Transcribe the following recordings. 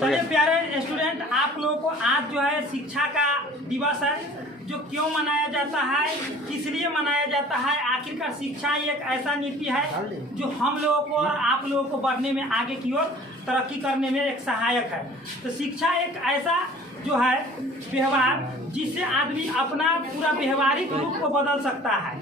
चलिए प्यारे स्टूडेंट, आप लोगों को आज जो है शिक्षा का दिवस है, जो क्यों मनाया जाता है, किस लिए मनाया जाता है। आखिरकार शिक्षा एक ऐसा नीति है जो हम लोगों को और आप लोगों को बढ़ने में, आगे की ओर तरक्की करने में एक सहायक है। तो शिक्षा एक ऐसा जो है व्यवहार जिससे आदमी अपना पूरा व्यवहारिक रूप को बदल सकता है।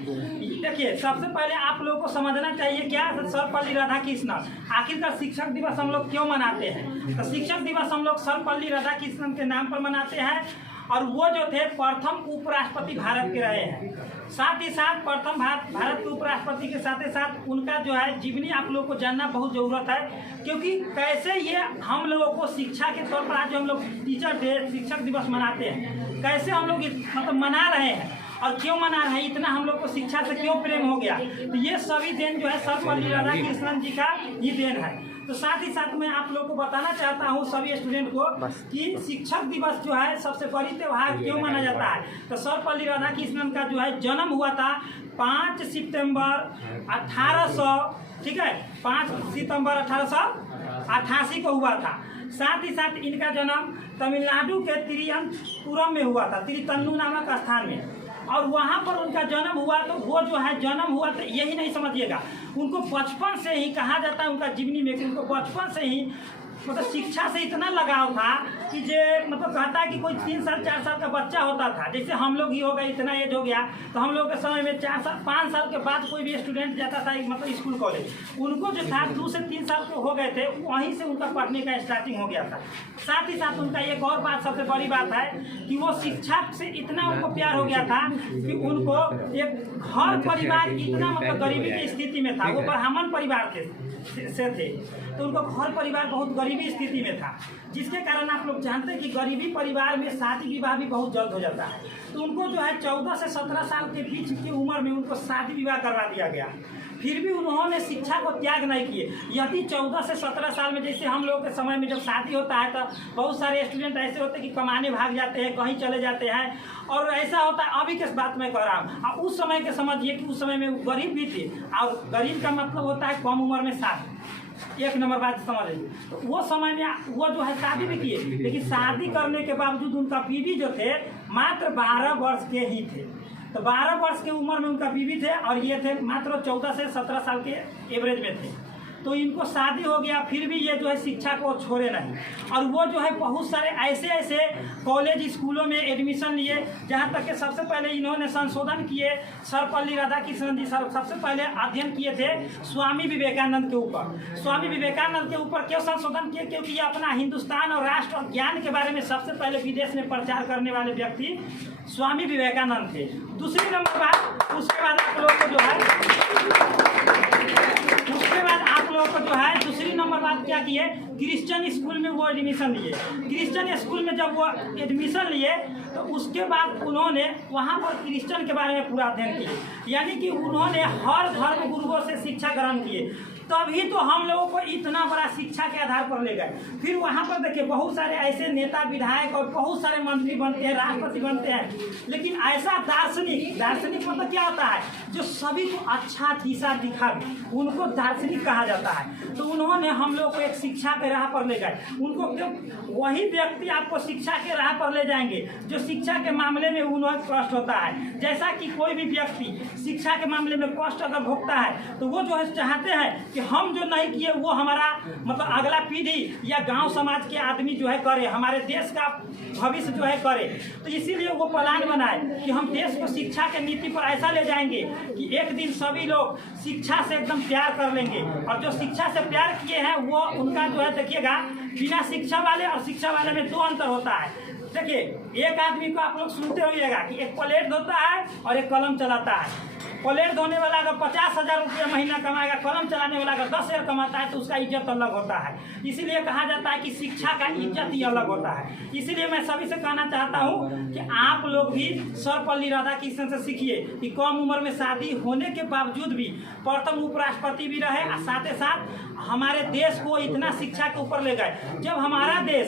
देखिए, सबसे पहले आप लोगों को समझना चाहिए क्या सर्वपल्ली राधाकृष्णन। आखिरकार शिक्षक दिवस हम लोग क्यों मनाते हैं? तो शिक्षक दिवस हम लोग सर्वपल्ली राधाकृष्णन के नाम पर मनाते हैं, और वो जो थे प्रथम उपराष्ट्रपति भारत के रहे हैं। साथ ही साथ प्रथम भारत के उपराष्ट्रपति के साथ ही साथ उनका जो है जीवनी आप लोगों को जानना बहुत ज़रूरत है, क्योंकि कैसे ये हम लोगों को शिक्षा के तौर पर आज हम लोग टीचर डे, शिक्षक दिवस मनाते हैं, कैसे हम लोग मतलब मना रहे हैं और क्यों मना रहे हैं, इतना हम लोग को शिक्षा से क्यों प्रेम हो गया। तो ये सभी देन जो है सर्वपल्ली राधाकृष्णन जी का ही देन है। तो साथ ही साथ मैं आप लोगों को बताना चाहता हूँ सभी स्टूडेंट को कि शिक्षक दिवस जो है सबसे बड़ी त्योहार क्यों माना जाता है। तो सर्वपल्ली राधाकृष्णन का जो है जन्म हुआ था 5 सितंबर 1800, ठीक है, 5 सितंबर 1888 को हुआ था। साथ ही साथ इनका जन्म तमिलनाडु के तिरुवनंतपुरम में हुआ था, तिरुतन्नू नामक स्थान में, और वहाँ पर उनका जन्म हुआ। तो वो जो है जन्म हुआ तो यही नहीं समझिएगा, उनको बचपन से ही कहा जाता है, उनका जीवनी में उनको बचपन से ही मतलब शिक्षा से इतना लगाव था कि जे मतलब कहता है कि कोई 3 साल 4 साल का बच्चा होता था, जैसे हम लोग ही हो गए, इतना एज हो गया, तो हम लोग के समय में 4 साल 5 साल के बाद कोई भी स्टूडेंट जाता था मतलब स्कूल कॉलेज, उनको जो था 2 से 3 साल के हो गए थे, वहीं से उनका पढ़ने का स्टार्टिंग हो गया था। साथ ही साथ उनका एक और बात, सबसे बड़ी बात है कि वो शिक्षा से इतना उनको प्यार हो गया था कि उनको एक घर परिवार इतना मतलब गरीबी की स्थिति में था, वो ब्राह्मण परिवार से थे, तो उनको घर परिवार बहुत गरीबी स्थिति में था, जिसके कारण आप लोग जानते हैं कि गरीबी परिवार में शादी विवाह भी बहुत जल्द हो जाता है। तो उनको जो है 14 से 17 साल के बीच की उम्र में उनको शादी विवाह करवा दिया गया। फिर भी उन्होंने शिक्षा को त्याग नहीं किए। यदि 14 से 17 साल में, जैसे हम लोग के समय में जब शादी होता है तो बहुत सारे स्टूडेंट ऐसे होते हैं कि कमाने भाग जाते हैं, कहीं चले जाते हैं, और ऐसा होता है। अभी के बात मैं कह रहा हूँ, और उस समय के समझिए कि उस समय में गरीब भी थे, और गरीब का मतलब होता है कम उम्र में शादी, एक नंबर बात समझ लीजिए। तो वो समय में वो जो है शादी भी किए, लेकिन शादी करने के बावजूद उनका बीवी जो थे मात्र 12 वर्ष के ही थे। तो 12 वर्ष की उम्र में उनका बीवी थे, और ये थे मात्र 14 से 17 साल के एवरेज में थे। तो इनको शादी हो गया, फिर भी ये जो है शिक्षा को छोड़े नहीं, और वो जो है बहुत सारे ऐसे कॉलेज स्कूलों में एडमिशन लिए, जहाँ तक कि सबसे पहले इन्होंने संशोधन किए। सर्वपल्ली राधाकृष्णन जी सबसे पहले अध्ययन किए थे स्वामी विवेकानंद के ऊपर। स्वामी विवेकानंद के ऊपर क्यों संशोधन किए? क्योंकि ये अपना हिंदुस्तान और राष्ट्र और ज्ञान के बारे में सबसे पहले विदेश में प्रचार करने वाले व्यक्ति स्वामी विवेकानंद थे। दूसरी नंबर बात, उसके बाद आप लोगों को जो है दूसरी नंबर बात क्या की है, क्रिश्चियन स्कूल में वो एडमिशन लिए। क्रिश्चियन स्कूल में जब वो एडमिशन लिए तो उसके बाद उन्होंने वहाँ पर क्रिश्चियन के बारे में पूरा अध्ययन किए, यानी कि उन्होंने हर धर्म गुरुओं से शिक्षा ग्रहण किए, तभी तो हम लोगों को इतना बड़ा शिक्षा के आधार पर ले गए। फिर वहाँ पर देखिए बहुत सारे ऐसे नेता विधायक और बहुत सारे मंत्री बनते हैं, राष्ट्रपति बनते हैं, लेकिन ऐसा दार्शनिक मतलब क्या होता है, जो सभी को अच्छा दिशा दिखावे, उनको दार्शनिक कहा जाता है। तो उन्होंने हम लोग को एक शिक्षा के राह पर ले गए। उनको क्यों? वही व्यक्ति आपको शिक्षा के राह पर ले जाएंगे जो शिक्षा के मामले में उन्हें कष्ट होता है। जैसा कि कोई भी व्यक्ति शिक्षा के मामले में कष्ट अगर भोगता है तो वो जो है चाहते हैं कि हम जो नहीं किए वो हमारा मतलब अगला पीढ़ी या गांव समाज के आदमी जो है करे, हमारे देश का भविष्य जो है करे। तो इसीलिए वो प्लान बनाए कि हम देश को शिक्षा के नीति पर ऐसा ले जाएंगे कि एक दिन सभी लोग शिक्षा से एकदम प्यार कर लेंगे, और जो शिक्षा से प्यार किए हैं वो उनका जो है देखिएगा, बिना शिक्षा वाले और शिक्षा वाले में 2 अंतर होता है। देखिए, एक आदमी को आप लोग सुनते होइएगा कि एक प्लेट धोता है और एक कलम चलाता है। प्लेट धोने वाला अगर 50,000 रुपया महीना कमाएगा, कलम चलाने वाला अगर 10,000 कमाता है, तो उसका इज्जत अलग होता है। इसीलिए कहा जाता है कि शिक्षा का इज्जत ही अलग होता है। इसीलिए मैं सभी से कहना चाहता हूँ कि आप लोग भी सर्वपल्ली राधाकृष्णन से सीखिए कि कम उम्र में शादी होने के बावजूद भी प्रथम उपराष्ट्रपति भी रहे, और साथ ही साथ हमारे देश को इतना शिक्षा के ऊपर ले गए। जब हमारा देश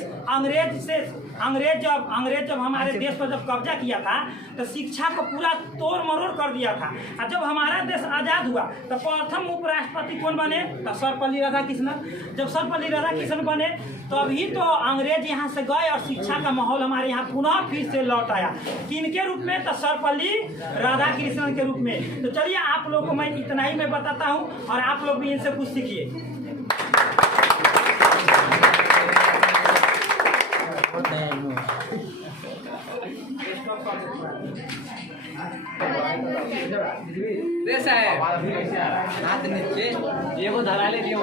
अंग्रेज जब हमारे देश पर जब कब्जा किया था तो शिक्षा को पूरा तोड़ मरोड़ कर दिया था। और जब हमारा देश आज़ाद हुआ तो प्रथम उपराष्ट्रपति कौन बने? तो सर्वपल्ली राधाकृष्णन। जब सर्वपल्ली राधाकृष्णन बने तो अभी तो अंग्रेज यहाँ से गए और शिक्षा का माहौल हमारे यहाँ पुनः फिर से लौट आया। किनके रूप में? तो सर्वपल्ली राधाकृष्णन के रूप में। तो चलिए आप लोगों को मैं इतना ही मैं बताता हूँ और आप लोग भी इनसे कुछ सीखिए। हाथ नीचे ये वो धरा ले दियो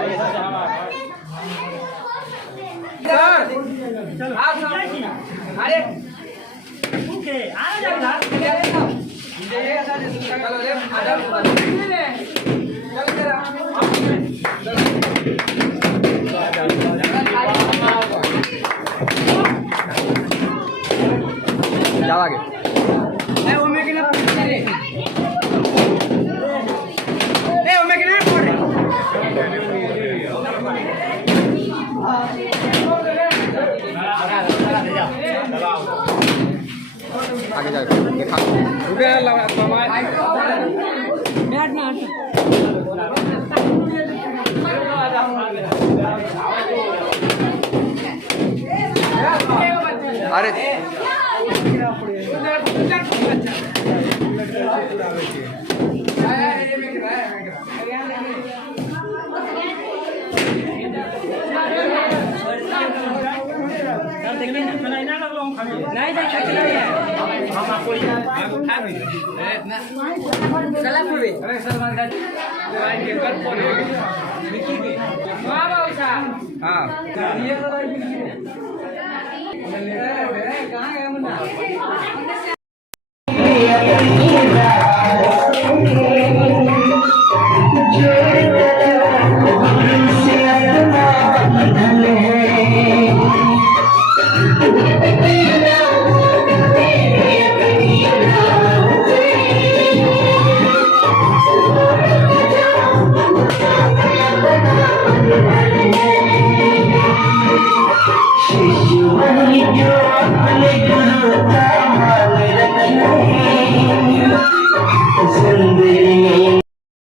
अरे ओके आ जाओ जाओ आगे आगे जाओ देखा अरे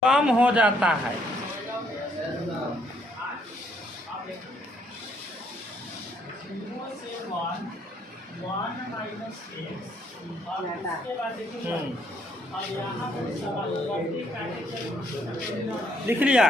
कम हो जाता है। लिख लिया।